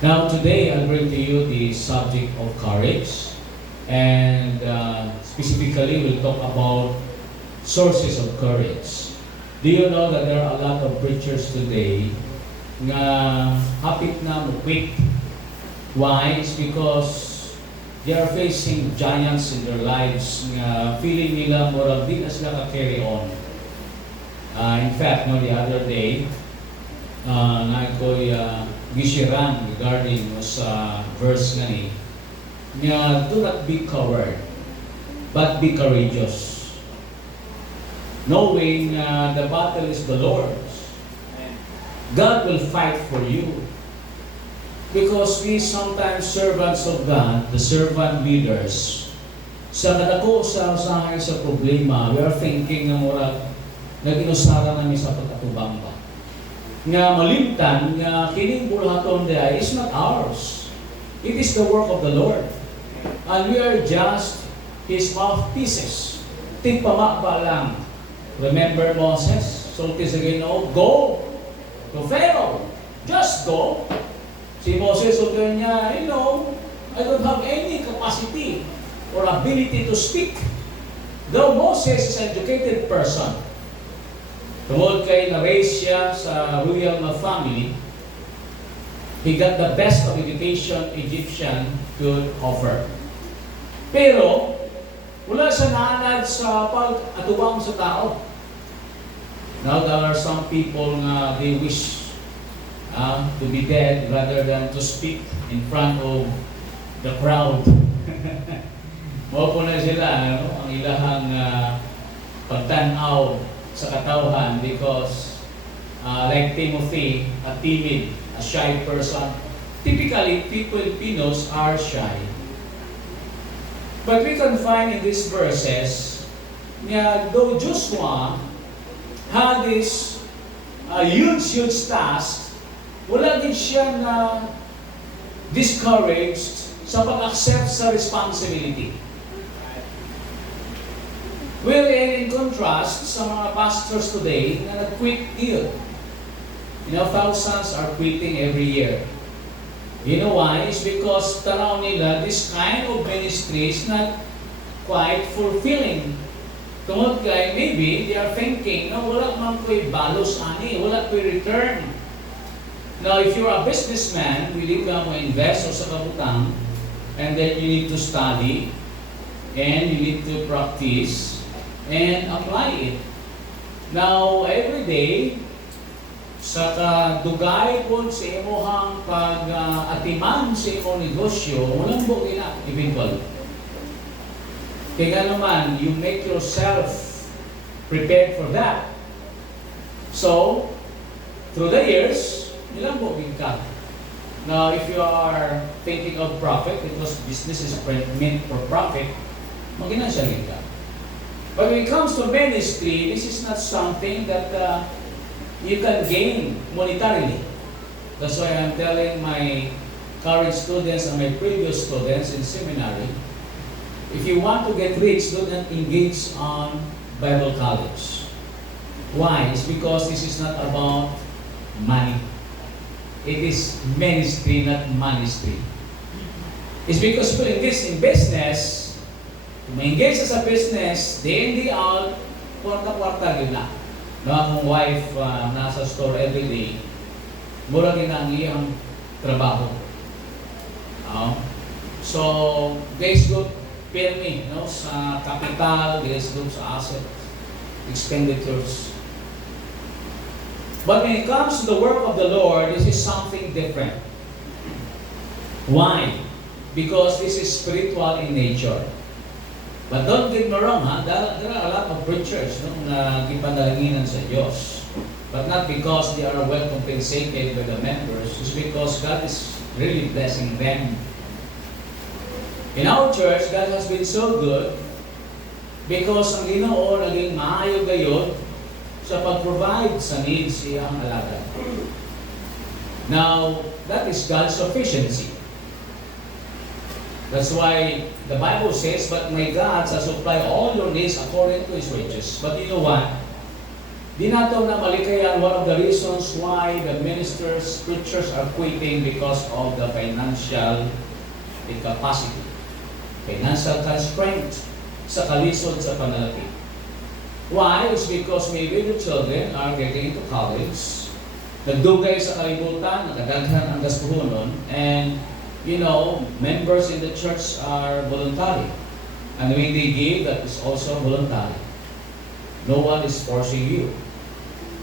Now today I'll bring to you the subject of courage, and specifically we'll talk about sources of courage. Do you know that there are a lot of preachers today nga hapit na mo-quit? Why? It's because they are facing giants in their lives nga feeling nila moral di na sila ka-carry on. In fact, no, the other day, na ko'y gishiran regarding sa verse gani nga, do not be coward, but be courageous, knowing the battle is the Lord's. God will fight for you. Because we sometimes servants of God, the servant leaders, sa kadako sa usahay sa problema, we are thinking na murag naginusara namin sa pagkatubang ba. Nga malimtan, nga kining bulhaton dia is not ours. It is the work of the Lord. And we are just His mouthpieces. Tigpamaba lang. Remember Moses? Sulti sa Ginoo, go to Pharaoh. Just go. Si Moses, sulti niya, I don't have any capacity or ability to speak. Though Moses is an educated person, tungod kay na-raise siya sa royal family, he got the best of education Egyptian could offer. Pero, wala siya naanad sa pag-atubang sa tao. Now, there are some people nga they wish to be dead rather than to speak in front of the crowd. Mao na sila, ang ilahang pagtanaw sa katawhan because like Timothy, a timid, a shy person. Typically, Filipinos are shy. But we can find in these verses, though Joshua had this huge task, wala din siya na discouraged sa pag-accept sa responsibility. Wherein in contrast sa mga pastors today na nag-quit ill. Thousands are quitting every year. You know why? It's because tanaw nila this kind of ministry is not quite fulfilling. Tungod kay maybe they are thinking, wala man ko'y balos ani, wala ko'y return. Now, if you're a businessman, willing ka mo invest o sa kabutang, and then you need to study, and you need to practice, and apply it. Now, every day, sa kadugay po sa imuhang pag-atiman sa imong negosyo, walang bukila, eventually. Kaya naman, you make yourself prepared for that. So, through the years, ilang bukid ka. Now, if you are thinking of profit, because business is meant for profit, maginasyarin ka. But when it comes to ministry, this is not something that you can gain monetarily. That's why I'm telling my current students and my previous students in seminary, if you want to get rich, do not engage on Bible college. Why? It's because this is not about money. It is ministry, not ministry. It's because people engage in business, ma-engage sa business, day in, day out, kwarta-kwarta yun na. Akong wife nasa store every day, mura gina ang iyang trabaho. So, days good pirmi, sa capital, days good sa asset, expenditures. But when it comes to the work of the Lord, this is something different. Why? Because this is spiritual in nature. But don't get me wrong, there are a lot of preachers na gipadalanginan sa Diyos. But not because they are well compensated by the members. It's because God is really blessing them. In our church, God has been so good because ang Ginoo naging maayo gayon sa pag-provide sa needs iyang alaga. Now, that is God's sufficiency. That's why the Bible says, but my God shall supply all your needs according to His riches. But you know what? Di nato na malikayan one of the reasons why the ministers, preachers are quitting because of the financial incapacity, financial constraint sa kalisod sa panalaki. Why? It's because maybe the children are getting into college, nagdugay sa kalibutan, nakadaghan ang gastuhonon, and members in the church are voluntary. And when they give, that is also voluntary. No one is forcing you.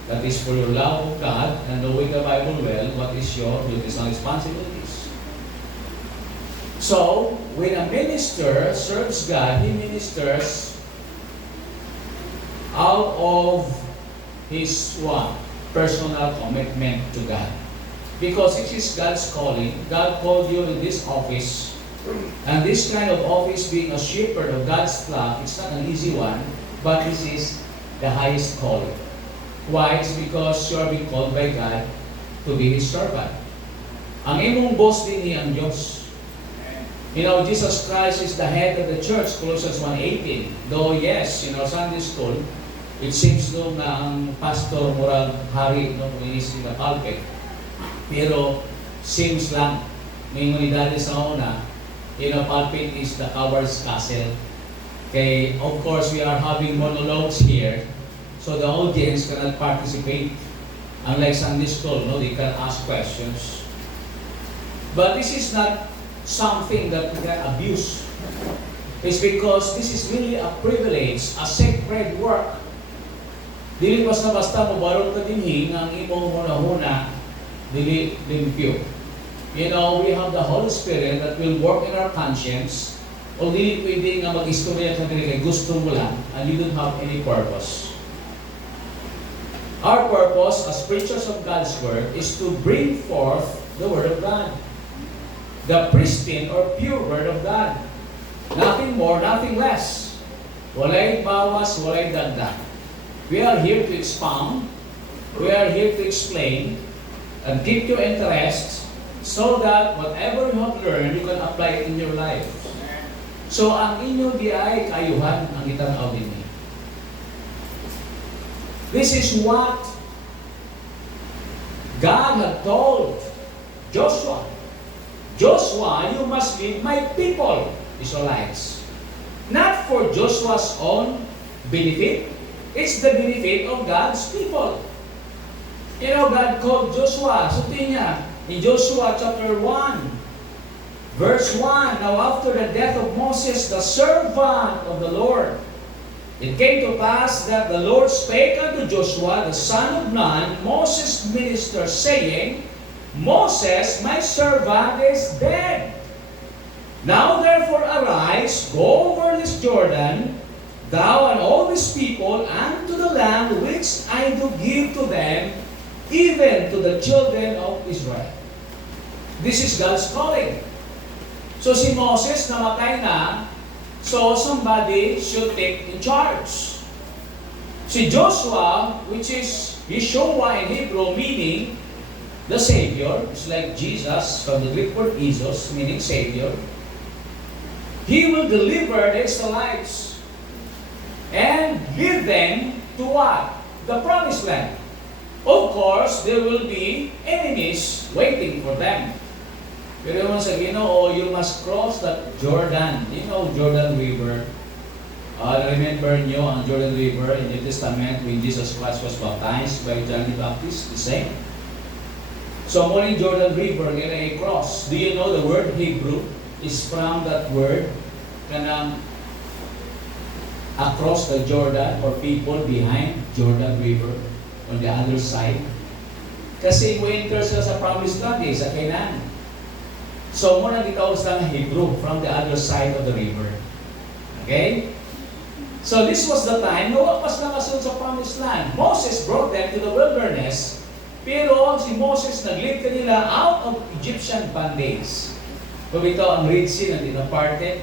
That is for your love of God and knowing the Bible well, what is your duties and responsibilities. So, when a minister serves God, he ministers out of his personal commitment to God. Because it is God's calling. God called you in this office. And this kind of office, being a shepherd of God's flock, it's not an easy one, but this is the highest calling. Why? It's because you are being called by God to be His servant. Ang imong boss din ang Diyos. Jesus Christ is the head of the church, Colossians 1:18. Though yes, Sunday school, it seems na ang pastor moral hari kuminis in the pulpit. Pero seems lang, may ngunidade sa una, pulpit is the coward's castle. Okay, of course, we are having monologues here, so the audience cannot participate. Unlike Sunday school, they can ask questions. But this is not something that we can abuse. It's because this is really a privilege, a sacred work. Dili basta mo barong ka dinhi ang imong huna-huna, dili limpyo. We have the Holy Spirit that will work in our conscience. O dili pwede nga mag-istorya ka dili kay gusto mo lang and you don't have any purpose. Our purpose as preachers of God's Word is to bring forth the Word of God. The pristine or pure Word of God. Nothing more, nothing less. Walay bawas, walay dagdag. We are here to expound. We are here to explain and keep your interest so that whatever you have learned, you can apply it in your life. So, ang inyong diay kayuhan ang itanaw din. This is what God had told Joshua. Joshua, you must lead my people, Israelites. Not for Joshua's own benefit. It's the benefit of God's people. God called Joshua. Sabi niya, in Joshua chapter 1, verse 1, now after the death of Moses, the servant of the Lord, it came to pass that the Lord spake unto Joshua, the son of Nun, Moses' minister, saying, Moses, my servant, is dead. Now therefore arise, go over this Jordan, thou and all these people, unto the land which I do give to them, even to the children of Israel. This is God's calling. So si Moses namatay na, so somebody should take in charge. Si Joshua, which is Yeshua in Hebrew, meaning the Savior, it's like Jesus from the Greek word Isos, meaning Savior. He will deliver the Israelites and lead them to what? The promised land. Of course, there will be enemies waiting for them. Pero naman sabihin, you must cross that Jordan. Jordan River. Remember nyo ang Jordan River in the Testament when Jesus Christ was baptized by John the Baptist? The same. So, morning Jordan River, kaya i-cross. Do you know the word Hebrew is from that word, kanang across the Jordan or people behind Jordan River on the other side? Kasi winter sila sa promised land sa Canaan. So, muna gitawag sa Hebrew from the other side of the river. Okay? So, this was the time na wapas na kasunod sa promised land. Moses brought them to the wilderness, pero si Moses nag-lead kanila out of Egyptian bondage. So, ito ang Red Sea na dinaparted.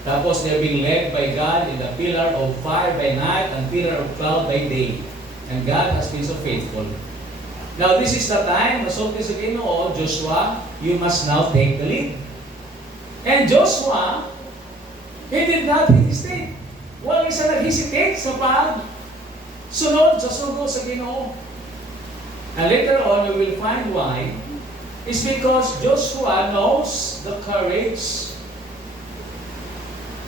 Tapos, they're being led by God in the pillar of fire by night and pillar of cloud by day. And God has been so faithful. Now, this is the time, nasulti sa Ginoo, Joshua, you must now take the lead. And Joshua, he did not hesitate. Walang isa nag-hesitate sa Sunod sa sugo sa Ginoo. And later on, we will find why. It's because Joshua knows the courage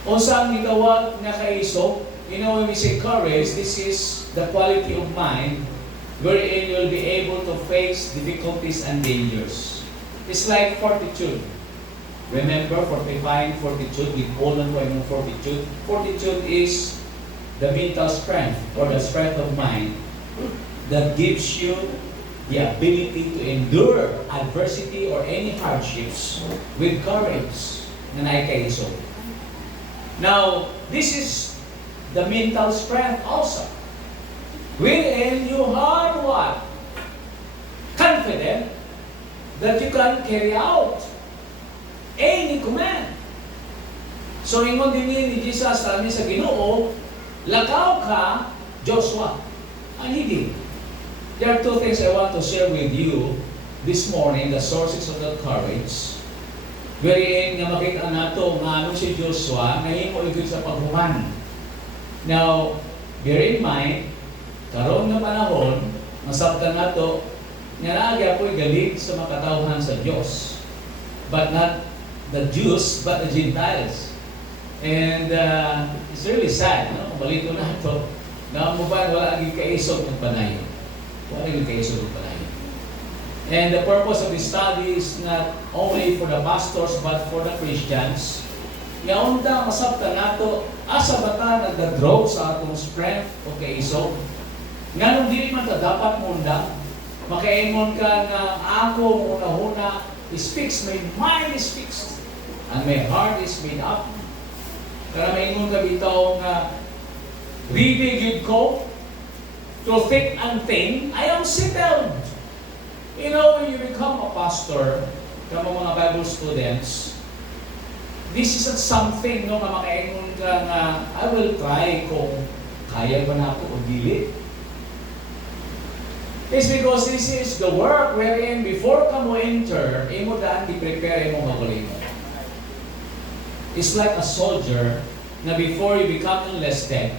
o saan gitawag nga kaisog. You know, when we say courage, this is the quality of mind wherein you'll be able to face difficulties and dangers. It's like fortitude. Remember, fortifying fortitude, we call it fortitude. Fortitude is the mental strength or the strength of mind that gives you the ability to endure adversity or any hardships with courage na naikaiso. Now, this is the mental strength also, wherein you are what? Confident that you can carry out any command. So, ingon din ni Jesus sa Ginoo, lakaw ka, Joshua. And he did. There are two things I want to share with you this morning, the sources of that courage. Wherein nga makita nato nga ano si Joshua, nahimo igid sa paghuman. Now, bear in mind, karon nga panahon, masabtan nato, nga naagya po'y galit sa makatawhan sa Diyos. But not the Jews, but the Gentiles. And it's really sad, no? Kung balito na ito, na mo ba wala naging kaisog ng panayon. Wala naging kaisog ng panayon. And the purpose of this study is not only for the pastors, but for the Christians. Nga unta, masabta nato, asa ba ta nagda-draw sa atong strength o kaisog? Nga nung dili man ta dapat munda, makaingon ka na ako una-una is fixed, my mind is fixed, and my heart is made up. Kaya maingon ka bitaw nga, really good ko, to thick and thin, I am settled. You know, when you become a pastor, kamo mga Bible students, this isn't something no, nga makaingon ka nga, I will try kung kaya ba na ako o dili. It's because this is the work wherein before ka mo enter, imo daan di-prepare mo magulingon. It's like a soldier na before you become enlisted,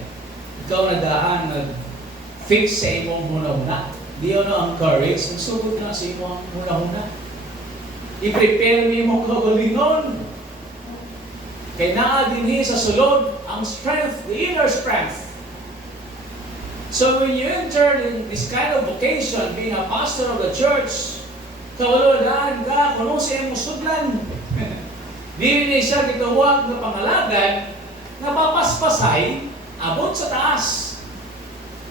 ikaw na daan nag-fix sa imong muna-muna. Di yun ang courage, nagsugod na sa imong muna-muna. I-prepare mo kaugalingon. Kaya naa din sa sulod ang strength, the inner strength. So when you enter in this kind of vocation, being a pastor of the church, kawalodaan ka, kung sa iyong sudlan. Dili niya siya gitawag na pangalagan na papaspasay, abot sa taas.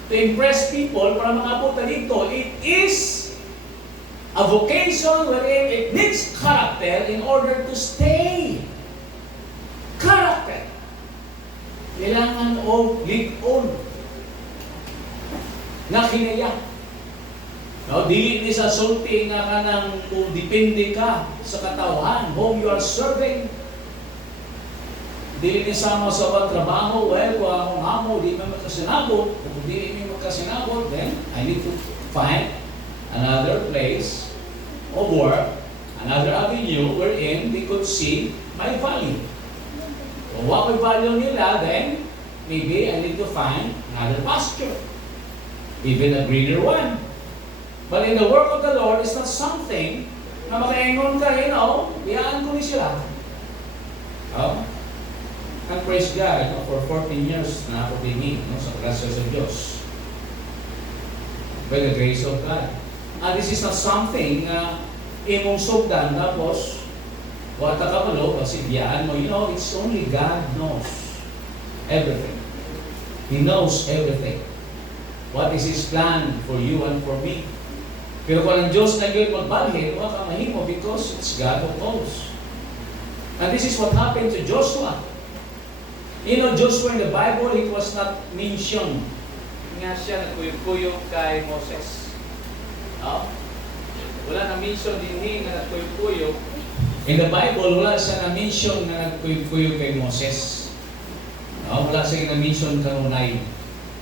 To impress people para makabot dito. It is a vocation wherein it needs character in order to stay. Character. Kailangan o lig-on. Na kinaya. No, dili ni sa sulti nga kanang kung depende ka sa katawhan, whom you are serving. Dili ni sama sa bang trabaho, well, kung akong amo, di man makasinabot, kung di man makasinabot, then I need to find another place of work, another avenue wherein they could see my value. Kung what may value nila, then maybe I need to find another pasture, even a greener one. But in the work of the Lord, it's not something na makaingon ka, you know, iyaan ko ni sila. Oh. And praise God, no, for 14 years na ako din sa grasya sa Diyos. By the grace of God. And this is not something imong sugdan, tapos, wata ka malo, kasi biyaan mo, you know, it's only God knows everything. He knows everything. What is His plan for you and for me? Pero kung ang Diyos na yun magbalhin, wala ka mahimo because it's God who knows. And this is what happened to Joshua. You know, Joshua in the Bible, it was not mentioned nga siya nagkuyog-kuyog kay Moses. Wala na mention din nga nagkuyog-kuyog. In the Bible, wala siya na mention nga nagkuyog-kuyog kay Moses. Wala siya na mention kanunay.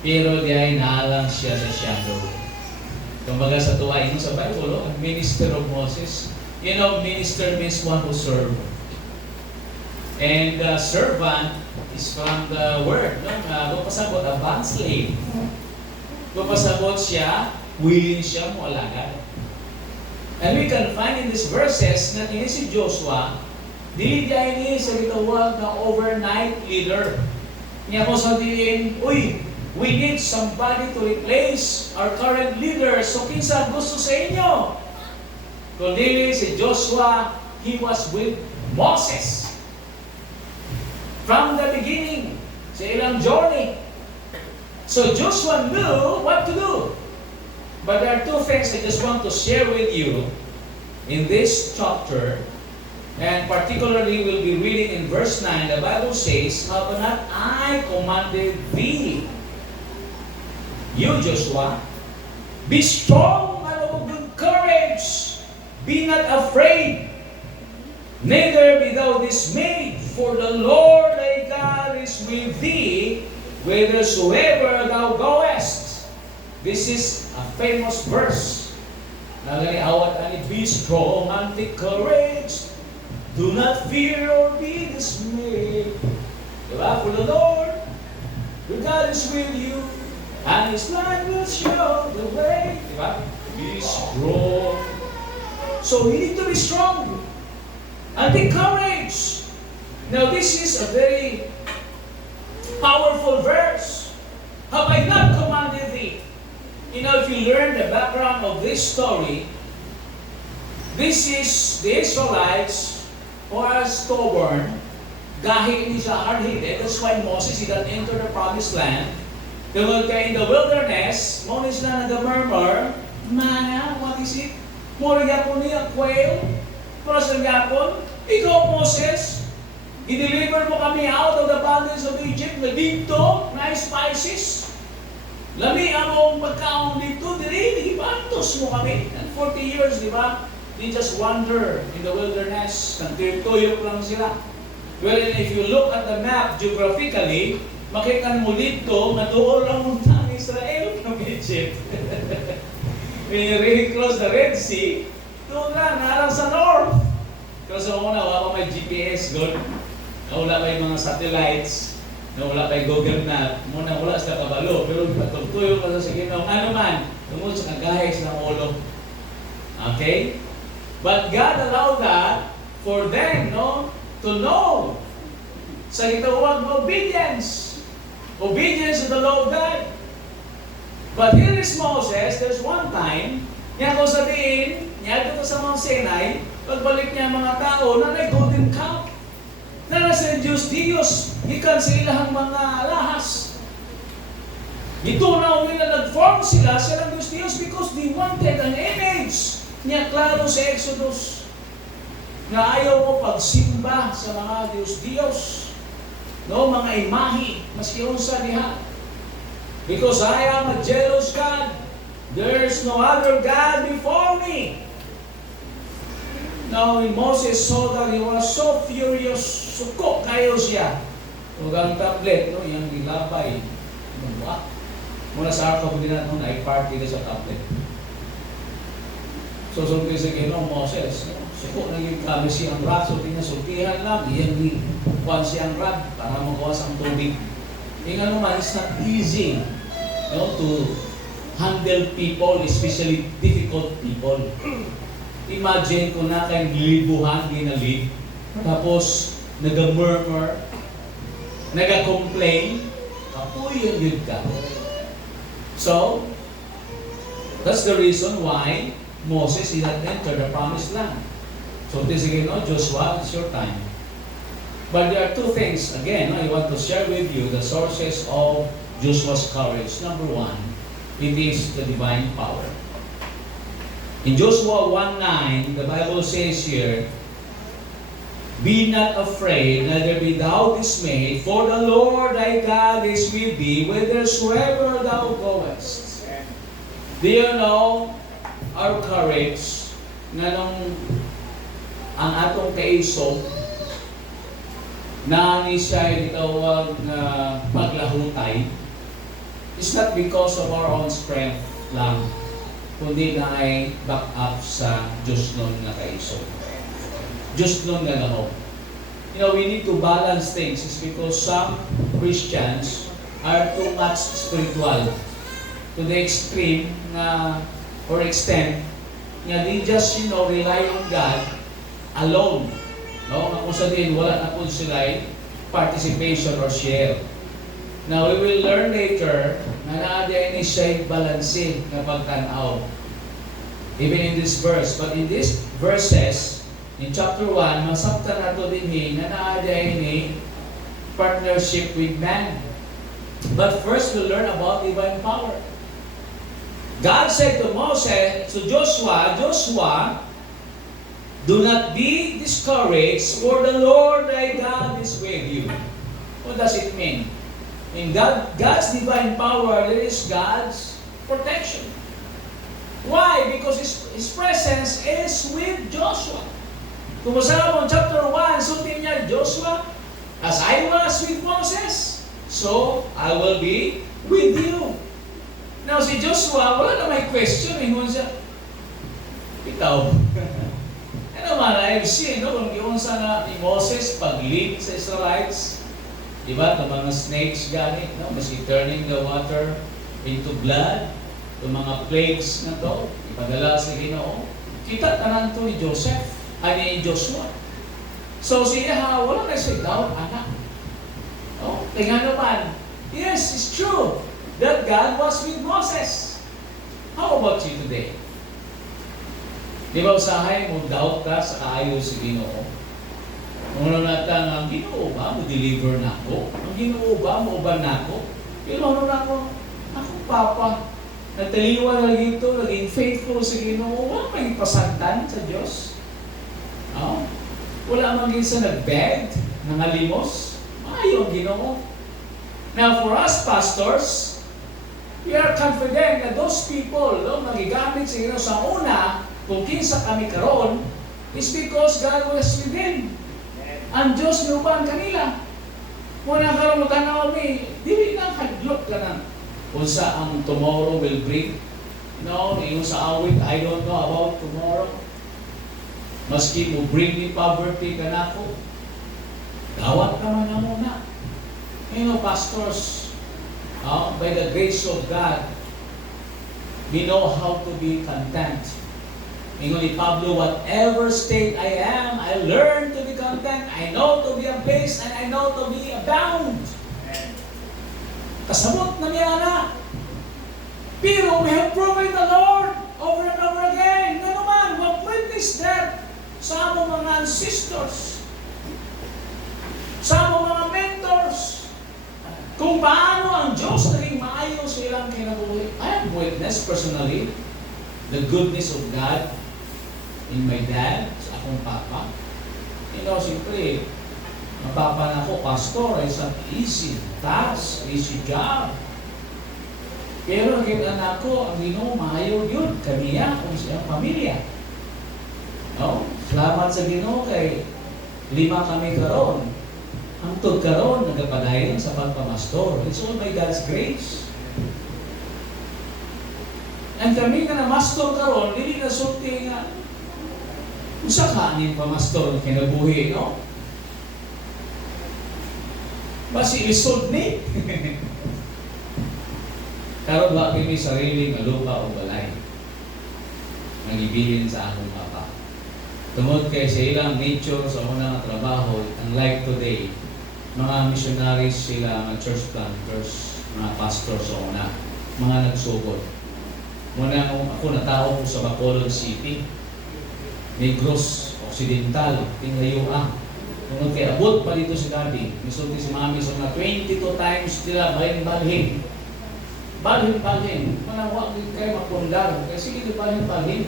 Pero di ay naalang siya sa shadow. Kumbaga sa tuwain mo sa Bible, ang minister of Moses. You know, minister means one who serve. And servant is from the word, no? Pasabot, a bond slave. Papasabot siya, willing siya mo alagad. And we can find in these verses na ini si Joshua, dili diya ini sa gitawag na overnight leader. Niya mo sabihin, uy, we need somebody to replace our current leader. So kinsa gusto sa inyo? Kundi si Joshua, he was with Moses. From the beginning, sa ilang journey. So Joshua knew what to do. But there are two things I just want to share with you in this chapter. And particularly we'll be reading in verse 9. The Bible says, "Have not I commanded thee, you Joshua, be strong and of good courage, be not afraid, neither be thou dismayed, for the Lord thy God is with thee, whithersoever thou goest." This is a famous verse. Nagaliawat ani, be strong and take courage, do not fear or be dismayed. Diba? For the Lord, your God is with you, and His light will show the way. Diba? Be strong. So we need to be strong and take courage. Now this is a very powerful verse. Have I not commanded thee? You know, if you learn the background of this story, this is the Israelites who are stubborn, gahi ni sa hard-headed. That's why Moses did not enter the promised land. They were in the wilderness. Moses na nag-murmur, "Mana, what is it? Mura yapon niya, quail? Para sa yapon? Ikaw, Moses, i-deliver mo kami out of the bondage of Egypt na dito, na spices. Lami among pagkaon dito, dili, ibantos mo kami." And 40 years, di ba? They just wander in the wilderness. Tuyok lang sila. Well, if you look at the map geographically, makita mo dito, natuol lang ang Israel from Egypt. When you really close the Red Sea, doon lang, narang sa north. Kasi una, wala pa may GPS, good. Wala pa yung mga satellites, wala pa yung Google Map, muna wala sila kabalo. Pero pagtuyo ka sa Ginoong, ano man, tungkol sa kagahis ng ulo. Okay? But God allowed that for them, to know. Sa gitawag na obedience. Obedience to the law of God. But here is Moses, there's one time, niya ko sabihin, niya dito sa Mount Sinai, pagbalik niya mga tao, na may golden calf. Na nasa Diyos, ikan sa ilang mga lahas. Itunaw nila, nag-form sila ng Diyos because they wanted an image. Niya klaro sa Exodus na ayaw mo pagsimba sa mga Diyos. Mga imahe, maski unsa diha. Because I am a jealous God. There's no other God before me. Now, when Moses saw that, he was so furious. Suko kayo siya. Huwag ang tablet, yung gilabay. Muna sa arko ko din natin, ay-party na sa tablet. So, sabi sa Ginoong Moses, suko na yung kami siyang rod. So, sultihan lang, iyan ni kuhan siyang rod para magawas ang tubig. Yung ano man, it's not easy to handle people, especially difficult people. Imagine kung na kayong libuhan, ginalib, tapos nag-murmur, nag-complain, kapoy yun ka. So, that's the reason why Moses did not enter the promised land. So, this again, Joshua, it's your time. But there are two things, again, I want to share with you the sources of Joshua's courage. Number one, it is the divine power. In Joshua 1:9, the Bible says here, "Be not afraid, neither be thou dismayed, for the Lord thy God is with thee, whithersoever thou goest." Do you know our courage nga nung ang atong kaisog na ni siya itawag na paglahutay is not because of our own strength lang, kundi na ay back up sa Diyos nun na kaisog. Diyos nun na lahog. We need to balance things. It's because some Christians are too much spiritual. to the extreme na, or extent, nga they just, rely on God alone. No? Nga kung sa din, wala na po sila participation or share. Now, we will learn later na naadya ni siya balanse na pagtanaw. Even in this verse. But in these verses, in chapter 1, masabtan nato din na naadya ni partnership with man. But first, we'll learn about divine power. God said to Moses, to Joshua, do not be discouraged, for the Lord thy God is with you. What does it mean? In God's divine power, there is God's protection. Why? Because His presence is with Joshua. Kung masama mo chapter 1, sutin niya, Joshua, as I was with Moses, so I will be with you. Now si Joshua, wala na may question, kung siya, ikaw. Ano man, I've seen, kung yun sa nga ni Moses, pag-lead sa Israelites, diba, ng mga snakes ganit, maski turning the water into blood, itong mga plagues na to, ipadala sa Ginoo, kita tanan to ni Joshua. So siya, wala na siya doubt, anak. Tingnan naman, yes, it's true that God was with Moses. How about you today? Di ba usahay mo doubt ka sa kaayo sa Ginoo? Kung ano natin, ang Ginoo ba mo deliver na ako? Ang Ginoo ba mo uban na ako? Pero ano na ako? Ako papa, nataliwa na dito, naging faithful sa Ginoo, wala may pasagdan sa Diyos. Wala man sa nagbeg, nangalimos, maayo ang Ginoo. Now for us pastors, we are confident that those people, magigamit sa Ginoo sa una, kung kinsa kami karon, is because God was with them. Ang Diyos niuban kanila. Muna karon mo tanaw mi, dili na hadlok ka na. Kung sa ang tomorrow will bring. Yung sa awit, I don't know about tomorrow. Maski mo bring me poverty ka na ako. Dawat ka man na muna. Pastors, by the grace of God, we know how to be content. Ingon ni Pablo, whatever state I am, I learn to be content. I know to be abased and I know to be abound. Kasabot na niya na. Pero we have proven the Lord over and over again. Ano man, we've witnessed that sa among mga ancestors, sa among mga mentors, kung paano ang Diyos naging maayo sa ilang kinabuhi. I have witnessed personally the goodness of God in my dad, sa akong papa. Siyempre, ang papa na ako, pastor, is an easy task, easy job. Pero ang anak ko, ang Ginoo, maayo yun, kaniya, kung siyang pamilya. Salamat sa Ginoo kay 5 kami karon. Hangtod karon, nagapadayon sa pagpamastor. It's all by God's grace. And kami na mastor karon, dili na sulti nga usa ka aning pamastor kinabuhi, Basi isod ni. Karon wa kami sarili nga lupa o balay. Nagibilin sa akong papa. Tungod kay sa ilang nature sa unang trabaho, unlike today, mga missionaries sila, mga church planters, mga pastor sa una, mga nagsugod. Muna ako natao ko sa Bacolod City, Negros Occidental, Tinglayuang. Nung kaya abot pa dito si Daddy, misulti si Mami, so na 22 times sila balhin. Balhin. Manawag din kayo mapundar, kasi sige balhin.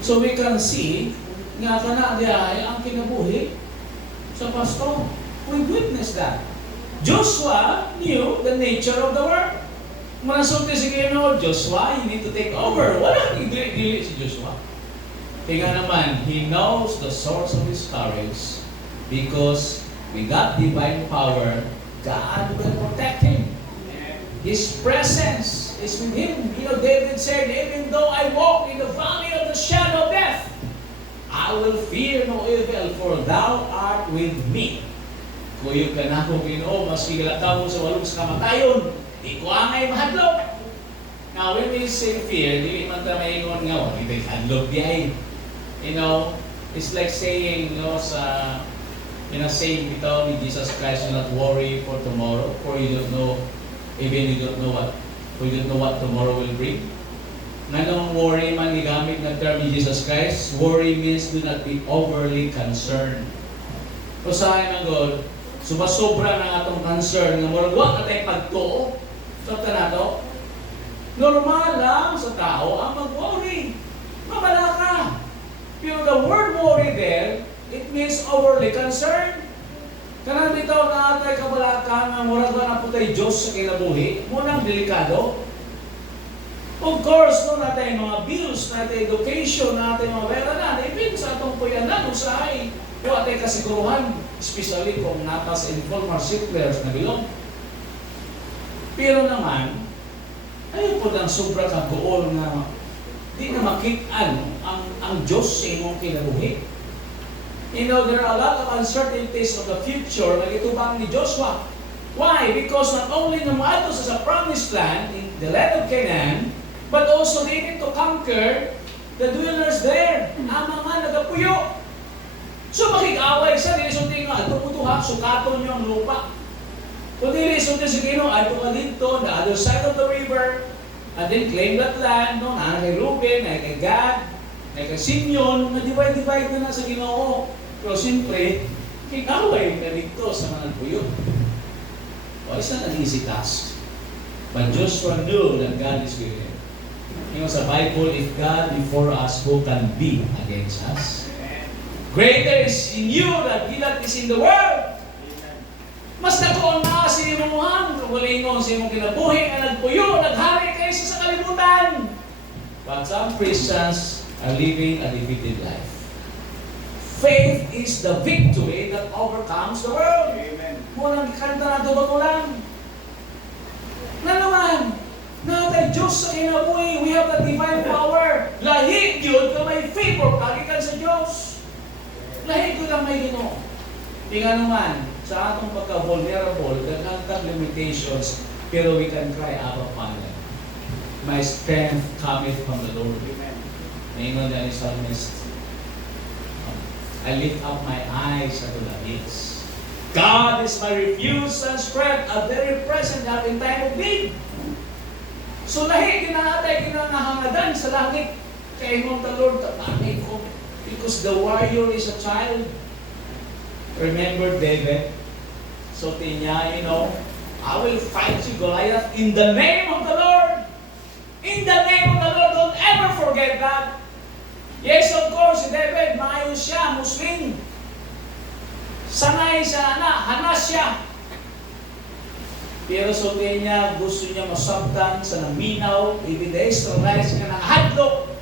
So we can see, nga ka na diya ang kinabuhi sa pastor. We witnessed that. Joshua knew the nature of the work. Manasulti si Ginoo, Joshua, you need to take over. Wala nang dili si Joshua. Kaya naman, he knows the source of his courage because with that divine power, God will protect him. His presence is with him. David said, even though I walk in the valley of the shadow of death, I will fear no evil, for thou art with me. Kuyog ka na kung Ginoo, maski lataw mo sa walong sa kamatayon, di ko angay mahadlok. Now, when we say fear, di man ta maingon nga, wala ito'y hadlok di ay. It's like saying, sa, saying bitaw ni Jesus Christ, do not worry for tomorrow, for you don't know, you don't know what tomorrow will bring. Nganong worry man gigamit ng term ni Jesus Christ? Worry means do not be overly concerned. Usahay ng God, sumasobra ng atong concern, nga murag wa ka tayong pagtuo. Sabta na to? Normal lang sa tao ang mag-worry. Mabala ka. Pero the word worry there, it means overly concerned. Kanang dito na atay kabalaka nga murag na po tayo Diyos sa kinabuhi, munang delikado. Of course, no, natin mga bills, natin education, natin mga pera na, naipin sa atong puyanan, usahay. Pero ating kasiguruhan, especially kung natas informal settlers na bilong. Pero naman, ayaw po ng sobra kagool na di na makitaan ang Diyos sa imong kinabuhi. There are a lot of uncertainties of the future na itubang ni Joshua. Why? Because not only naman sa promised land, in the land of Canaan, but also they need to conquer the dwellers there, ang mga nagapuyo. So makikaway siya, dilisuntin nga, tumutuha, sukaton niyo ang lupa. Kung dilisuntin si Gino, ato ka dito, the other side of the river, and then claim that land, no, na kay Ruben, na kay Gad, na kay Simeon, na-divide na sa Ginoo. Pero siyempre, kikaway ka dito sa mga nagpuyo. Well, it's not an easy task. But Joshua knew that God is with him. Sa Bible, if God before us, who can be against us? Greater is in you than he that is in the world. Mas nakoon na sa imuhan, kumulingon sa imong kinabuhi, na nagpuyo, naghari kayo sa kalibutan. But some Christians are living a defeated life. Faith is the victory that overcomes the world. Amen. Munang kanta na ito ba ko lang? Na naman, natay Diyos sa kinabuhi, we have the divine power. Lahig yun ka may favor, kagikan sa Diyos. Lahig yun ang may Ginoo. Tingnan naman, sa atong pagka-vulnerable, daghang limitations, pero we can cry Abba Father. My strength cometh from the Lord. Ngayon na ni Psalmist, I lift up my eyes unto the hills. God is my refuge and strength, a very present help in time of need. So lahi ginaatay ginangahangadan sa langit kay mong the Lord tatanay ko, because the warrior is a child. Remember David? So niya, I will fight you, Goliath, in the name of the Lord. In the name of the Lord, don't ever forget that. Yes, of course, si David, maayos siya, Muslim. Sanay siya, hanas siya. Pero so niya, gusto niya masabtan sa naminaw, even the Israelites nga nakahadlok.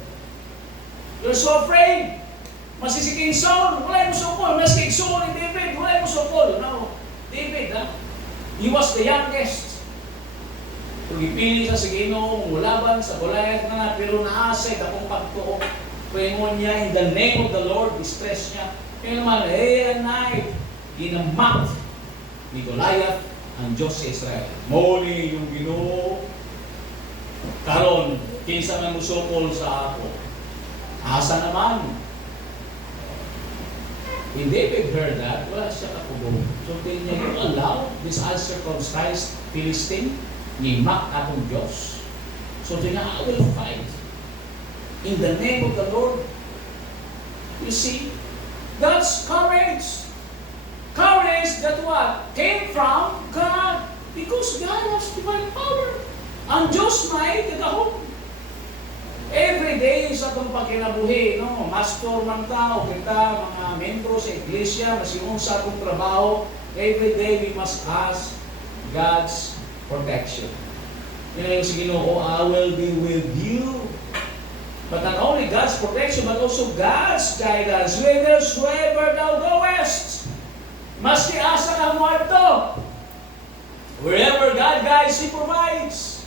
You're so afraid. Masisiking Saul, wala mo sukol. Masisiking Saul ni David, wala mo sukol. No, David, he was the youngest. Kung ipili sa Ginoo, mulaban sa Goliath na, pero naasay akong pagtuo. Pwengon niya, in the name of the Lord, distress niya. Kaya naman, hey, and night, ginamak ni Goliath ang Diyos sa Israel. Muli yung Ginoo. Karon, kinsa man musukol sa ako. Asa naman. When David heard that, wala siya kapugong. So, niya, you allow this uncircumcised Philistine nimak akong Diyos. So, niya, I will fight in the name of the Lord. You see, that's courage. Courage that what? Came from God. Because God has divine power. Ang Diyos may kagahong. Every day sa itong pagkinabuhi, mastor man tao, kita, mga membro sa iglesia, masiyon sa itong trabaho, every day we must ask God's protection. Yung sige, I will be with you. But not only God's protection, but also God's guidance. Whithersoever thou goest, maski asa ka mo ato. Wherever God guides, He provides.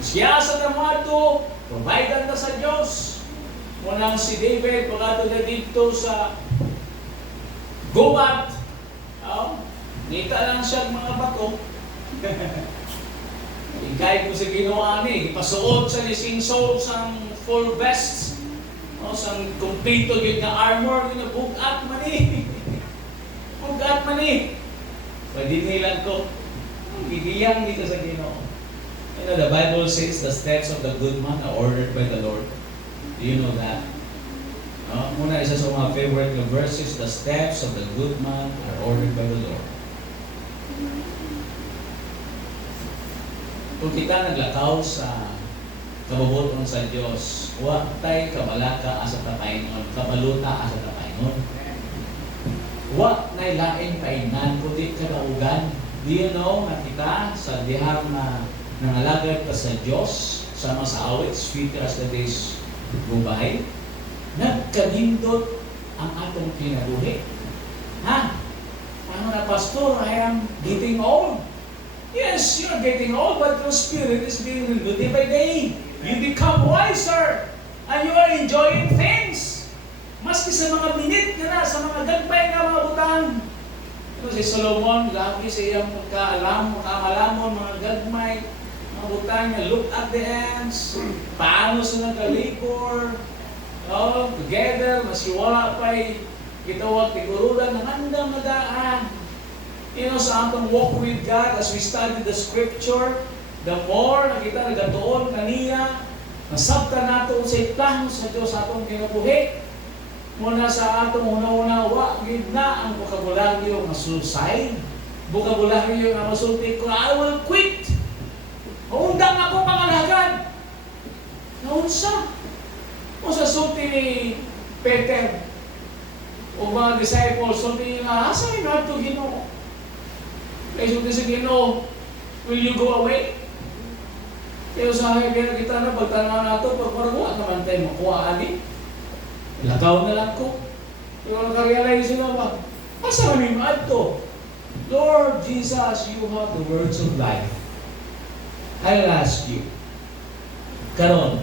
Maski asa ka mo ato, provide na sa Diyos. Munang si David, pagkato na dito sa gubat, nita lang siya mga bato. Ikay ko sa ginawa ni, ipasuot sa lising soul sang full vest, no, sang kumpleto yun nga armor, yun na bugat man eh. Bugat man eh. Pwede nilang ko, gigiyang dito sa Ginoo. You know, the Bible says the steps of the good man are ordered by the Lord. Do you know that? Muna isa sa mga favorite na verses, the steps of the good man are ordered by the Lord. Kung kita naglakaw sa kabubuton sa Diyos, huwag tayo kabalaka asa tapaynon, kabaluta asa tapaynon. Huwag na ilaing kainan, kundi kadaugan. Do you know na kita sa dihang na nangalagad pa sa Diyos, sama sa awit, sweeter as the days go by, nagkanindot ang atong kinabuhi. Ha? Ano na, Pastor, I am getting old. Yes, you are getting old, but your spirit is being renewed day by day. You become wiser, and you are enjoying things. Maski sa mga minute na sa mga gagpay na mga butang. Ito si Solomon, lagi sa iyang makakalamon, mga gagmay, mga butang niya, look at the ends, paano sila nagkalibor, together, maski wala pa'y gitawag tigurulan ng handang madaan. You know, sa atong walk with God, as we study the Scripture, the more na kita nagatuon kaniya, nasabta nato sa plano sa Diyos atong kinabuhi. Muna sa atong una-una, gid na ang bokabularyo nga suicide, bokabularyo nga masulti ko, I will quit. Maundang ako pangalagan. Naunsa? O sa sulti ni Peter, o mga disciples, sulti nga, asa yung nato Ginoo? Kaya sulti sa Ginoo, will you go away? Kaya sa kaya kita na, pagtanong nato, pagparawa naman tayo makuha ani. Lakaw na lang ko. Pero nakarealize sila ba? Asa kami maadto? Lord Jesus, you have the words of life. I'll ask you, karon,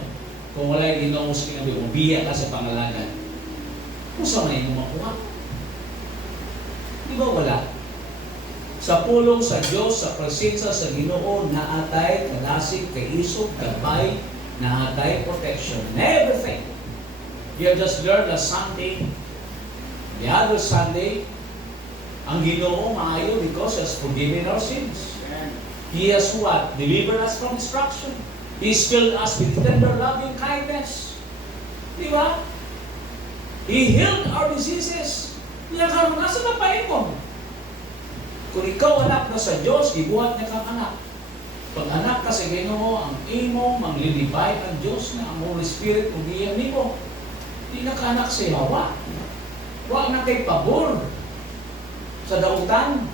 kung wala yung Ginoo sa kinabi, ubiya ka sa pangalanan, kung saan na yung makuha? Di ba wala? Sa pulong sa Diyos, sa presensya sa Ginoo, naatay, kalasig, kaisog, gabay, naatay, protection, everything. You have just learned last Sunday, the other Sunday, ang Ginoo maayo because He has forgiven our sins. He has what? Delivered us from destruction. He filled us with tender loving kindness. Di ba? He healed our diseases. Kaya karoon, nasa na pa mo? Kung ikaw anak na sa Diyos, ibuhat na kang anak. Pag anak ka sa Ginoo, ang imong manglilibay ang Diyos na ang Holy Spirit kung diyan nimo. Di na ka anak sa Yawa. Huwag na kay pabor sa dautan.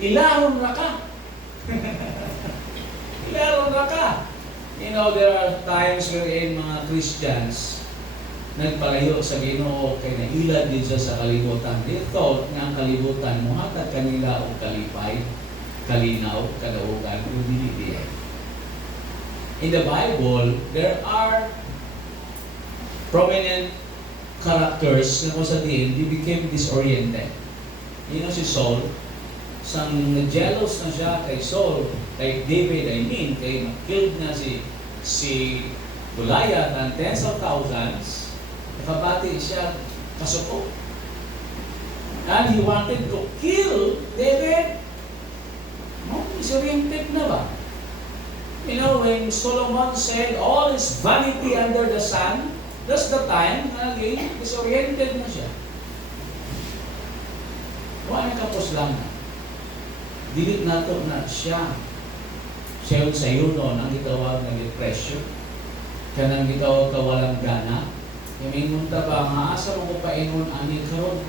Ilaron na ka. Ilaron na ka. You know, there are times wherein mga Christians nagpalayo sa Ginoo kay nailad din siya sa kalibutan. They thought nga ang kalibutan muhatag kanila o kalipay, kalinaw, kadaugan, o dili. In the Bible, there are prominent characters na kung sa diin, they became disoriented. You know si Saul, sang nag-jealous na siya kay Saul, kay David, kay killed na si Goliath and tens of thousands, nakabati siya kasuko. And he wanted to kill David. No, disoriented na ba? You know, when Solomon said, all is vanity under the sun, that's the time na naging disoriented na siya. Wala kapos lang. Dilit na ito na siya. Siya yung sayo noon ang gitawag na depression. Kanang gitawag kawalang gana. May munta ba, maasa mo ko painon ani karon.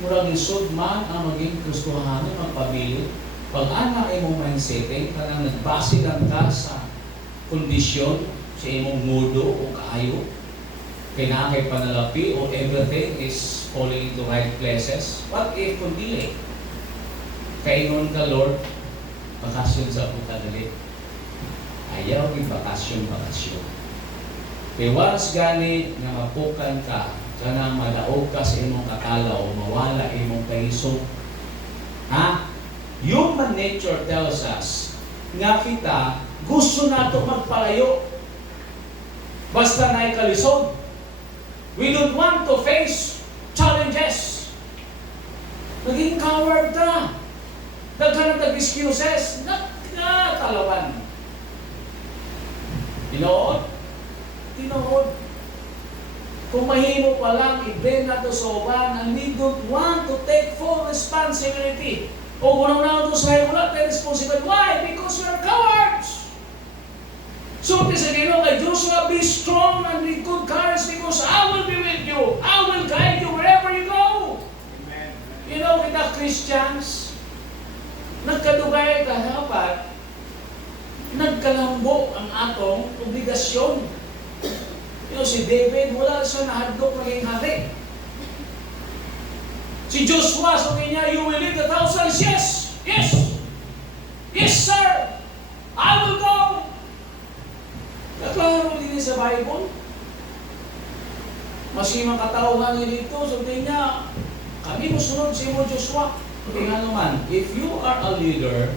Murag isod man ang maging Kristohanon magpabilit. Pag anak ay mong mindsetting, kanang nagbase lang ka sa kondisyon sa imong mudo o kaayo, kay panalapi o everything is falling into right places. What if kung dili? Kainon ka, Lord, bakasyon sa akong kagalit. Ayaw yung bakasyon. Kaya once gani nga mapukan ka, kanang madaog ka sa imong kakalaw, mawala imong kaisog. Human nature tells us nga kita gusto nato magpalayo. Basta na ikalisod. We don't want to face challenges. Naging coward ta. Naghanap ng excuses. Nagkatalawan. Tinood? Tinood. Kung mahimo pa lang, i-blame na to sa uban, and we don't want to take full responsibility. O kung na ito sa'yo, wala tayo responsibility. Why? Because we are cowards. So, sa Ginoo kay Joshua, be strong and be good courage because I will be with you. I will guide you wherever you go. Amen. You know, kita Christians, nagkadugay ka dapat, nagkalambo ang atong obligasyon. You know, si David, wala siya nahadlok maging hari. Si Joshua, sabi niya, you will lead the thousands. Yes! Yes! Yes, sir! I will go! Naklaro din sa Bible. Masimang katauhan niya dito, sabi niya, kami musunod si mo Joshua. Kaya nga naman, if you are a leader,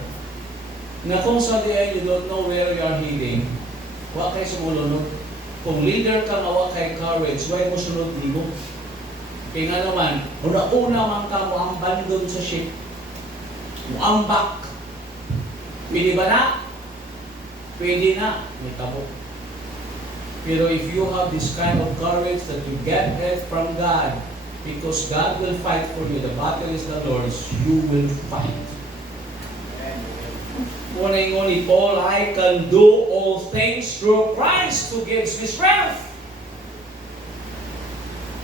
na kung sa diyan you don't know where you are heading, huwag kayo sumulunod. Kung leader ka nga huwag kayo courage, huwag mo sunod mo. Kaya nga naman, una-una man ka mo ang bandon sa ship. Mo ang back. Pwede ba na? Pwede na. May tabo. Pero if you have this kind of courage that you get help from God, because God will fight for you, the battle is the Lord's, you will fight. Morning only Paul, I can do all things through Christ who gives me strength.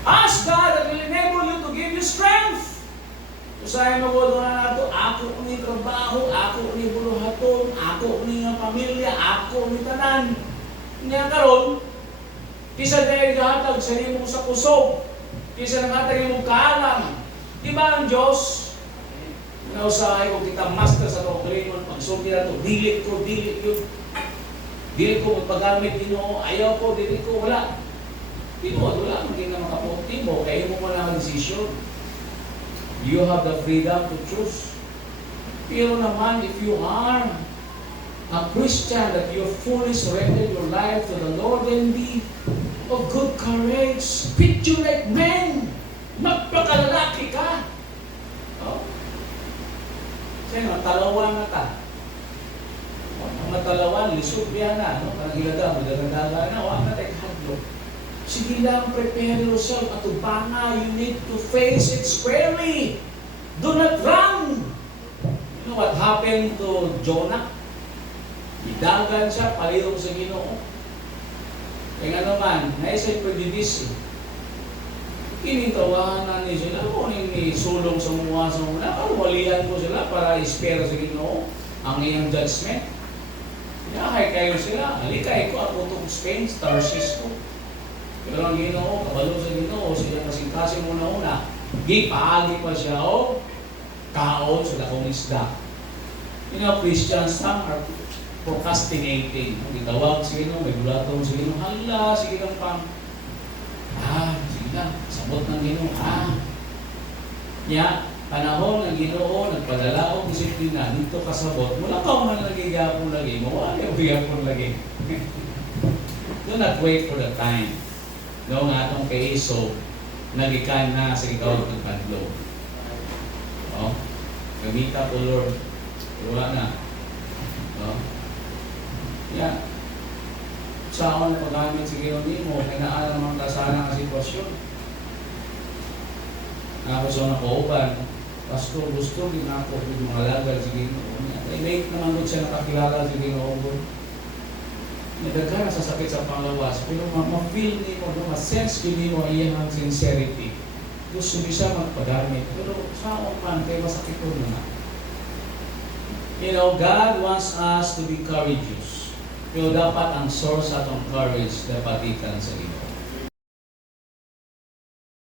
Ask God that will enable you to give you strength. Usahay mo ko doon na nato, ako ni trabaho, ako ni buluhaton, ako ni nga pamilya, ako ni tanan. Nga karon, kisa dahil gahatag sa nimo sa kusog, kisa nanghatag imong kaalam. Di ba ang Diyos? Nausahay kung kita master sa itong Raymond, pagsulti na ito, dilit ko yun. Dilit ko magpagamit Ginoo, ayaw ko, dilit ko, wala. Ginoo, wala, hindi na makapunti mo, kaya mo wala ang decision. You have the freedom to choose. Pero naman, if you are a Christian, that you fully surrendered your life to the Lord, then be of good courage. Speak you like men. Magpakalalaki ka. Oh. Kasi matalawan na ta. Ang matalawan, lisod biya na. No? Parang ilaga, magdagadaga na. Huwag na tayo hadlo. Sige lang, prepare yourself. At upana, you need to face it squarely. Do not run. You know what happened to Jonah? Idagan siya, palirong sa Ginoo. Kaya nga naman, naisa'y prejudice. Kinintawanan ni sila, kung ni sulong sa mga sa muna, walihan ko sila para ispera sa Ginoo ang iyang judgment. Yahay kayo sila, halikay ko at utong Spain, Tarsis ko. Pero ang Ginoo, kabalo sa Ginoo, siya kasing-kasing muna-una, gipaagi pa siya, o kaon sa dakong isda. You know, Christians, some are procrastinating. Gitawag sa Ginoo, may bulatong sa Ginoo, hala, sige lang pang, sabot ng Ginoo. Panahon ng Ginoo, nagpadala o disiplina, dito kasabot, wala ka man lagi gapon lagi, mawala yung gapon lagi. Do not wait for the time. No, nga atong kay Iso, nagikan na sa ikaw ng padlo. Oh, gamita ko Lord, wala na. No? Yan. Saan na paggamit sa Ginoo nimo, kinaalam ang kasana ang sitwasyon. Ako sa nakauban, Pastor, gusto din ako yung mga lagal sa Ginoo. Late naman doon siya nakakilala sa Ginoo. Nagagana sa sakit sa panglawas, pero ma-feel niyo, ma-sense niyo iyang sincerity. Gusto niyo siya magpagamit, pero saan man, kaya masakit ko naman. You know, God wants us to be courageous. Pero dapat ang source at ang courage dapat ikan sa Ginoo.